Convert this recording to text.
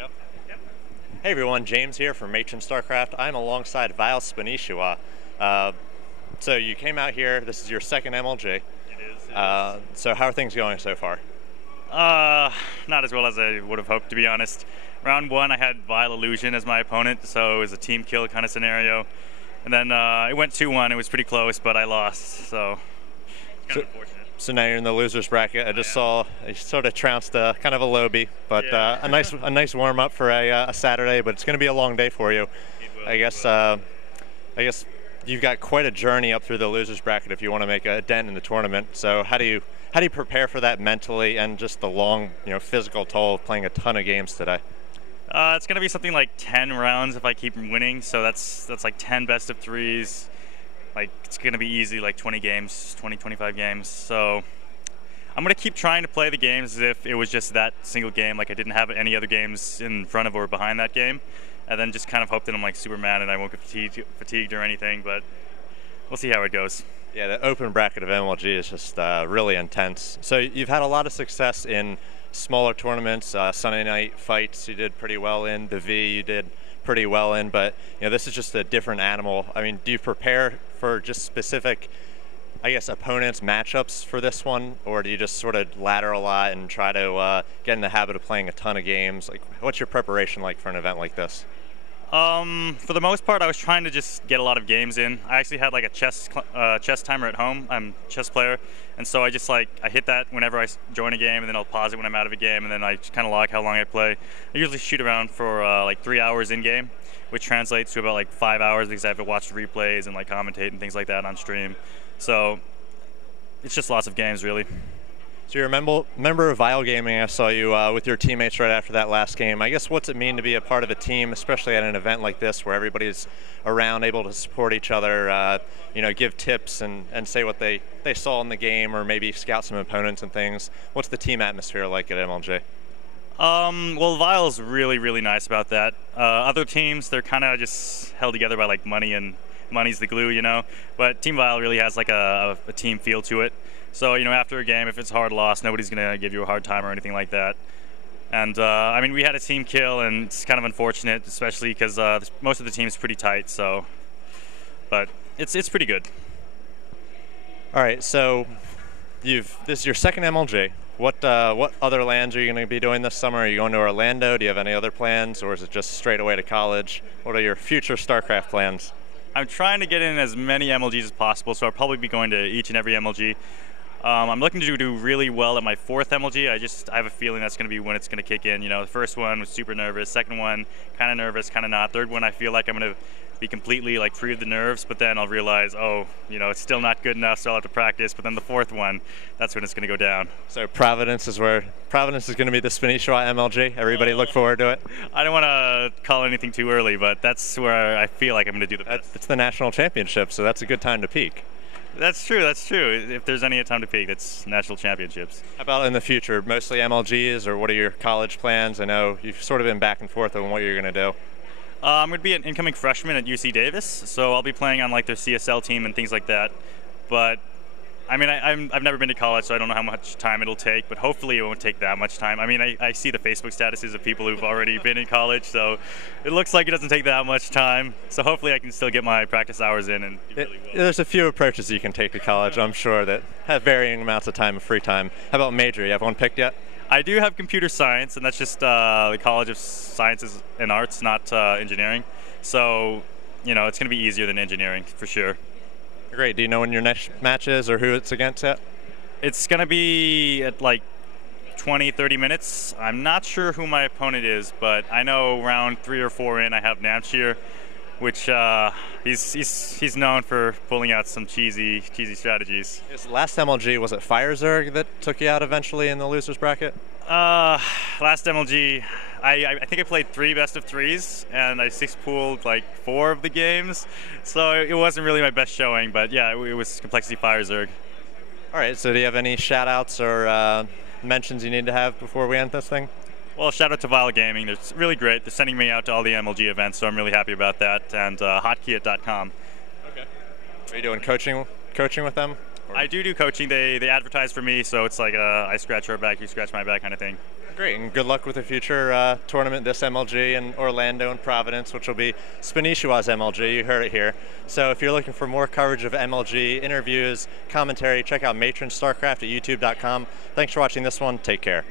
go. Hey everyone, James here from Matron StarCraft. I'm alongside Vile Spanishiwa. So you came out here, this is your second MLG. It is. So how are things going so far? Not as well as I would have hoped, to be honest. Round 1, I had Vile Illusion as my opponent, so it was a team kill kind of scenario. And then it went 2-1, it was pretty close, but I lost, so it's kind of unfortunate. So now you're in the losers bracket. I just saw you sort of trounced kind of a lowbie, but a nice warm up for a Saturday. But it's going to be a long day for you. I guess you've got quite a journey up through the losers bracket if you want to make a dent in the tournament. So how do you prepare for that mentally and just the long physical toll of playing a ton of games today? It's going to be something like 10 rounds if I keep winning. So that's like 10 best of threes. Like, it's going to be easy, like 20 games, 20, 25 games. So I'm going to keep trying to play the games as if it was just that single game, like I didn't have any other games in front of or behind that game. And then just kind of hope that I'm like Superman and I won't get fatigued or anything, but we'll see how it goes. Yeah, the open bracket of MLG is just really intense. So you've had a lot of success in smaller tournaments, Sunday night fights you did pretty well in, the V you did pretty well in, but this is just a different animal. I mean, do you prepare for just specific, I guess, opponents, matchups for this one, or do you just sort of ladder a lot and try to get in the habit of playing a ton of games? Like, what's your preparation like for an event like this? For the most part, I was trying to just get a lot of games in. I actually had like a chess timer at home. I'm a chess player, and so I just I hit that whenever I join a game, and then I'll pause it when I'm out of a game, and then I just kind of log how long I play. I usually shoot around for like 3 hours in game, which translates to about like 5 hours because I have to watch replays and like commentate and things like that on stream. So it's just lots of games, really. So you're a member of Vile Gaming. I saw you with your teammates right after that last game. I guess what's it mean to be a part of a team, especially at an event like this where everybody's around, able to support each other, give tips and say what they saw in the game, or maybe scout some opponents and things. What's the team atmosphere like at MLG? Well, Vile's really, really nice about that. Other teams, they're kind of just held together by like money, and money's the glue, But Team Vile really has like a team feel to it. So, after a game, if it's a hard loss, nobody's going to give you a hard time or anything like that. And, I mean, we had a team kill, and it's kind of unfortunate, especially because most of the team's pretty tight, so. But it's pretty good. All right, so this is your second MLG. What other lands are you going to be doing this summer? Are you going to Orlando? Do you have any other plans, or is it just straight away to college? What are your future StarCraft plans? I'm trying to get in as many MLGs as possible, so I'll probably be going to each and every MLG. I'm looking to do really well at my 4th MLG. I have a feeling that's going to be when it's going to kick in. The first one was super nervous. Second one, kind of nervous, kind of not. Third one, I feel like I'm going to be completely free of the nerves, but then I'll realize, it's still not good enough, so I'll have to practice. But then the 4th one, that's when it's going to go down. So Providence is going to be the Spanishiwa MLG. Everybody look forward to it. I don't want to call anything too early, but that's where I feel like I'm going to do the best. It's the national championship, so that's a good time to peak. That's true. If there's any time to peak, that's national championships. How about in the future? Mostly MLGs, or what are your college plans? I know you've sort of been back and forth on what you're going to do. I'm going to be an incoming freshman at UC Davis, so I'll be playing on their CSL team and things like that. But I mean, I've never been to college, so I don't know how much time it'll take, but hopefully it won't take that much time. I mean, I see the Facebook statuses of people who've already been in college, so it looks like it doesn't take that much time. So hopefully I can still get my practice hours in and do really well. There's a few approaches you can take to college, I'm sure, that have varying amounts of time and free time. How about major? You have one picked yet? I do have computer science, and that's just the College of Sciences and Arts, not engineering. So, it's going to be easier than engineering, for sure. Great. Do you know when your next match is or who it's against yet? It's going to be at 20, 30 minutes. I'm not sure who my opponent is, but I know round 3 or 4 in I have Namshir, which he's known for pulling out some cheesy strategies. His last MLG, was it Firezerg that took you out eventually in the losers bracket? Last MLG, I think I played 3 best of 3s, and I 6-pooled 4 of the games, so it wasn't really my best showing, but yeah, it was Complexity Firezerg. All right, so do you have any shout-outs or mentions you need to have before we end this thing? Well, shout out to Vile Gaming. They're really great. They're sending me out to all the MLG events, so I'm really happy about that, and hotkey.com. Okay. Are you doing coaching with them? I do coaching. They advertise for me, so it's like I scratch your back, you scratch my back kind of thing. Great, and good luck with the future tournament, this MLG in Orlando and Providence, which will be Spanishiwa's MLG. You heard it here. So if you're looking for more coverage of MLG, interviews, commentary, check out Matron StarCraft at youtube.com. Thanks for watching this one. Take care.